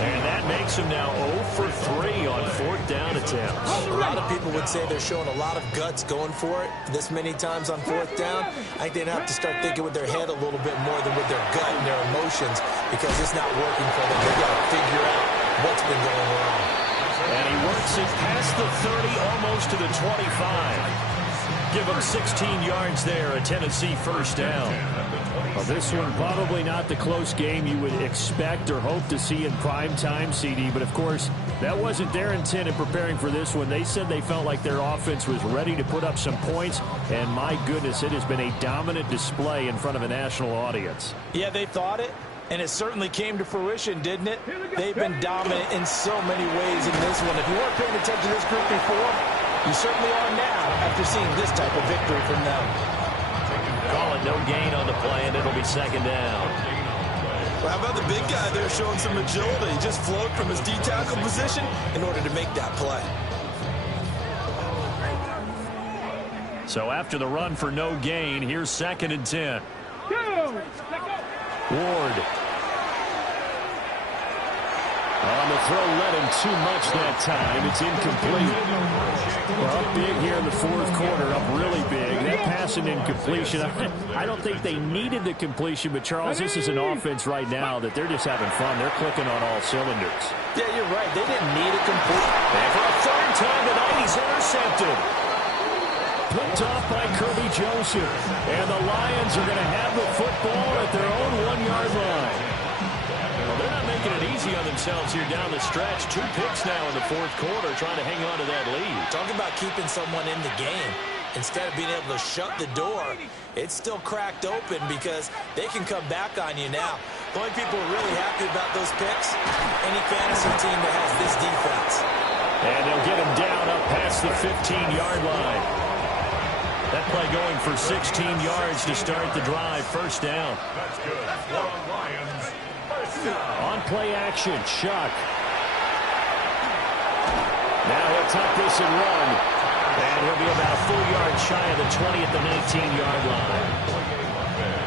And that makes him now 0 for 3 on 4th down attempts. A lot of people would say they're showing a lot of guts going for it this many times on 4th down. I think they'd have to start thinking with their head a little bit more than with their gut and their emotions, because it's not working for them. They've got to figure out what's been going wrong. And he works it past the 30, almost to the 25. Give him 16 yards there, a Tennessee first down. Well, this one probably not the close game you would expect or hope to see in prime time, CD. But, of course, that wasn't their intent in preparing for this one. They said they felt like their offense was ready to put up some points. And, my goodness, it has been a dominant display in front of a national audience. Yeah, they thought it. And it certainly came to fruition, didn't it? They've been dominant in so many ways in this one. If you weren't paying attention to this group before, you certainly are now after seeing this type of victory from them. Call it no gain on the play, and it'll be 2nd down. Well, how about the big guy there showing some agility? He just flowed from his D-tackle position in order to make that play. So after the run for no gain, here's 2nd and 10. Ward. On the throw, led him too much that time. It's incomplete. Well, up big here in the 4th quarter, up really big. That pass and incompletion. I don't think they needed the completion, but, Charles, this is an offense right now that they're just having fun. They're clicking on all cylinders. Yeah, you're right. They didn't need a complete. And for a 3rd time tonight, he's intercepted. Picked off by Kirby Joseph. And the Lions are going to have the football at their own 1-yard line. Well, they're not making it easy on themselves here down the stretch. 2 picks now in the 4th quarter, trying to hang on to that lead. Talk about keeping someone in the game. Instead of being able to shut the door, it's still cracked open because they can come back on you now. The only people who are really happy about those picks, any fantasy team that has this defense. And they'll get him down up past the 15-yard line. That play going for 16 yards to start the drive. 1st down. That's good. Lions. On play action, Shuck. Now he'll tuck this and run. And he'll be about a full yard shy of the 20 at the 19-yard line.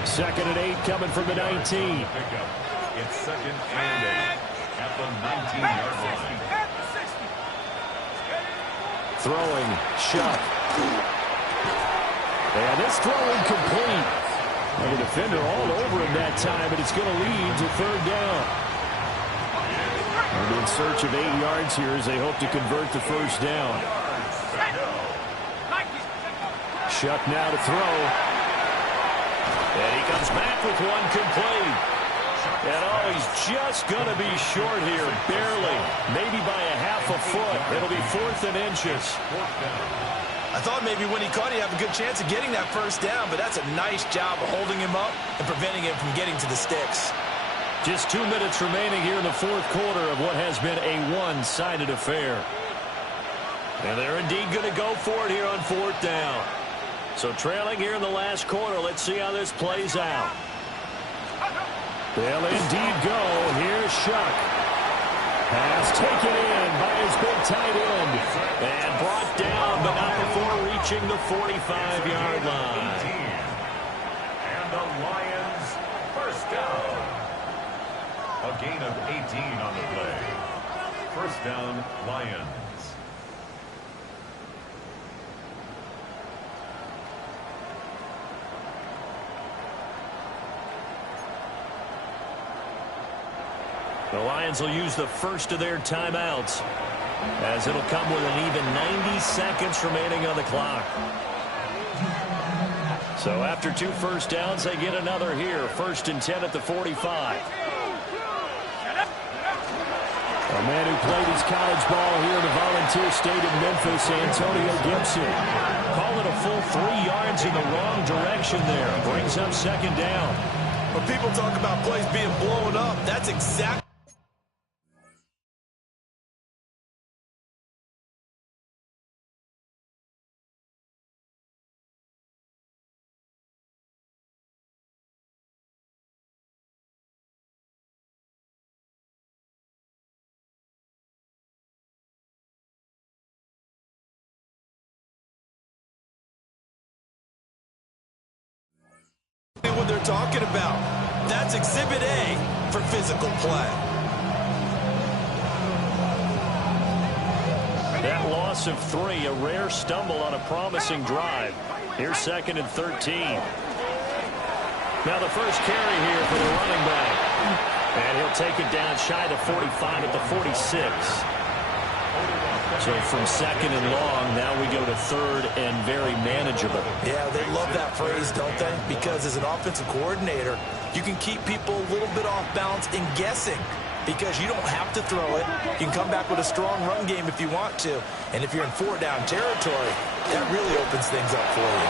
2nd and 8 coming from the 19. It's 2nd and 8 at the 19-yard line. Throwing, Shuck. And this throw incomplete. And the defender all over him that time, but it's going to lead to 3rd down. And in search of 8 yards here as they hope to convert the 1st down. Shuck now to throw. And he comes back with one complete. And he's just going to be short here, barely. Maybe by a half a foot. It'll be 4th and inches. I thought maybe when he caught it, he'd have a good chance of getting that 1st down, but that's a nice job of holding him up and preventing him from getting to the sticks. Just 2 minutes remaining here in the 4th quarter of what has been a one-sided affair. And they're indeed going to go for it here on 4th down. So trailing here in the last quarter, let's see how this plays out. They'll indeed go. Here's Shuck. Pass taken in by his big tight end. And brought down, but not before reaching the 45-yard line. And the Lions, 1st down. A gain of 18 on the play. 1st down, Lions. The Lions will use the first of their timeouts. as it'll come with an even 90 seconds remaining on the clock. So after 2 first downs, they get another here. 1st and 10 at the 45. A man who played his college ball here in the Volunteer State in Memphis, Antonio Gibson. Call it a full 3 yards in the wrong direction there. Brings up 2nd down. When people talk about plays being blown up, that's exactly what they're talking about. That's Exhibit A for physical play. That loss of 3, a rare stumble on a promising drive. Here's 2nd and 13. Now the first carry here for the running back. And he'll take it down shy of the 45 at the 46. So from 2nd and long, now we go to 3rd and very manageable. Yeah, they love that phrase, don't they? Because as an offensive coordinator, you can keep people a little bit off balance and guessing because you don't have to throw it. You can come back with a strong run game if you want to. And if you're in 4-down territory, that really opens things up for you.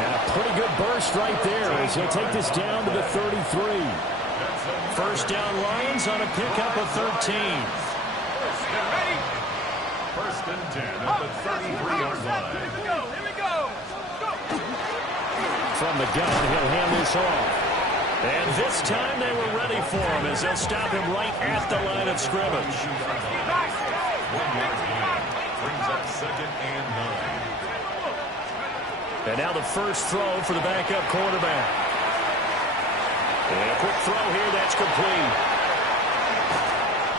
And a pretty good burst right there as he'll take this down to the 33. 1st down Lions on a pickup of 13. 1st and 10 at the 33-yard line. Here we go. From the gun, he'll hand this off. And this time they were ready for him as they'll stop him right at the line of scrimmage. 1-yard gain. Brings up 2nd and 9. And now the first throw for the backup quarterback. And a quick throw here, that's complete.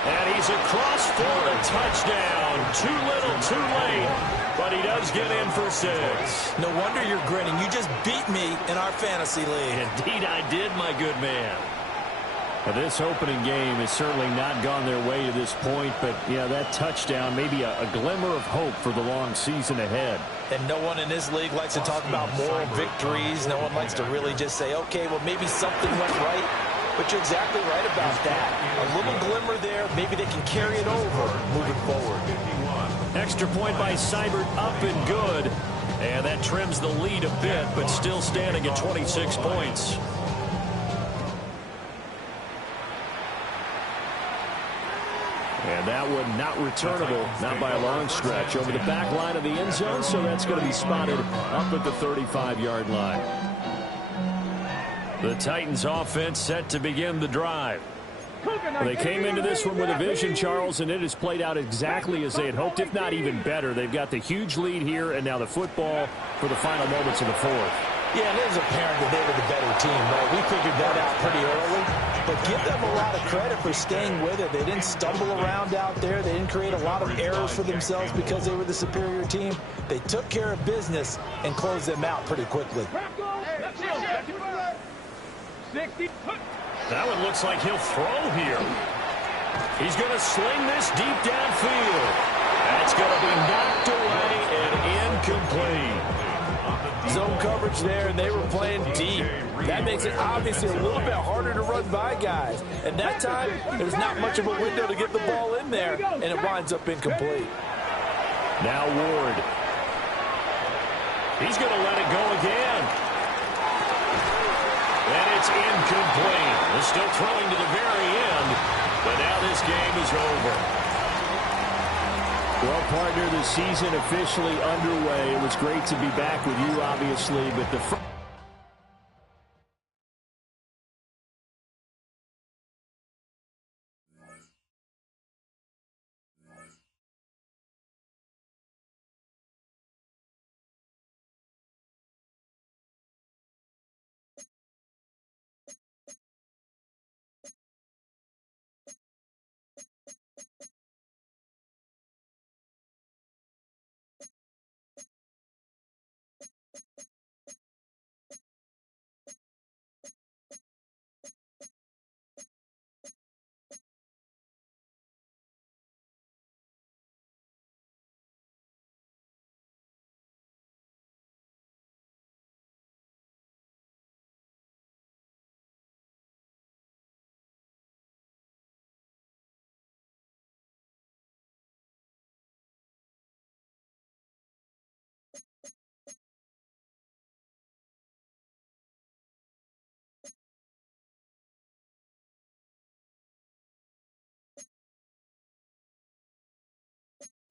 And he's across for the touchdown. Too little, too late. But he does get in for 6. No wonder you're grinning. You just beat me in our fantasy league. Indeed I did, my good man. Well, this opening game has certainly not gone their way to this point, but, yeah, that touchdown, maybe a glimmer of hope for the long season ahead. And no one in this league likes to talk about moral victories. No one likes to really just say, okay, well, maybe something went right. But you're exactly right about that. A little glimmer there. Maybe they can carry it over moving forward. Extra point by Seibert, up and good. And that trims the lead a bit, but still standing at 26 points. And that one not returnable, not by a long stretch, over the back line of the end zone, so that's going to be spotted up at the 35-yard line. The Titans offense set to begin the drive. They came into this one with a vision, Charles, and it has played out exactly as they had hoped, if not even better. They've got the huge lead here, and now the football for the final moments of the 4th. Yeah, and it was apparent that they were the better team, right? We figured that out pretty early. But give them a lot of credit for staying with it. They didn't stumble around out there. They didn't create a lot of errors for themselves because they were the superior team. They took care of business and closed them out pretty quickly. That one looks like he'll throw here. He's going to sling this deep downfield. That's going to be knocked away and incomplete. Zone coverage there, and they were playing deep. That makes it obviously a little bit harder to run by guys. And that time, there's not much of a window to get the ball in there, and it winds up incomplete. Now Ward. He's going to let it go again. And it's incomplete. They're still throwing to the very end, but now this game is over. Well, partner, the season officially underway. It was great to be back with you, obviously, but the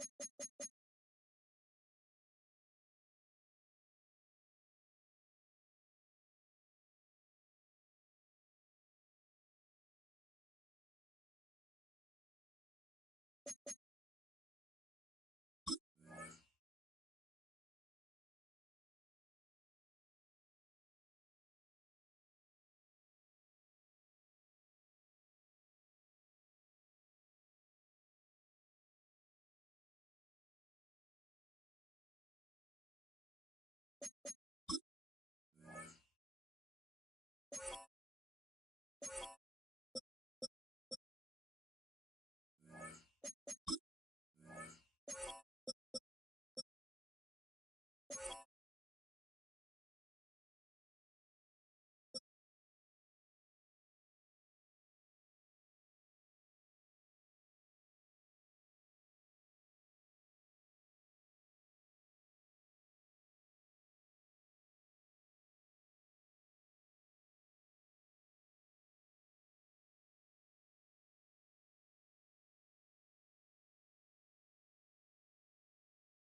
You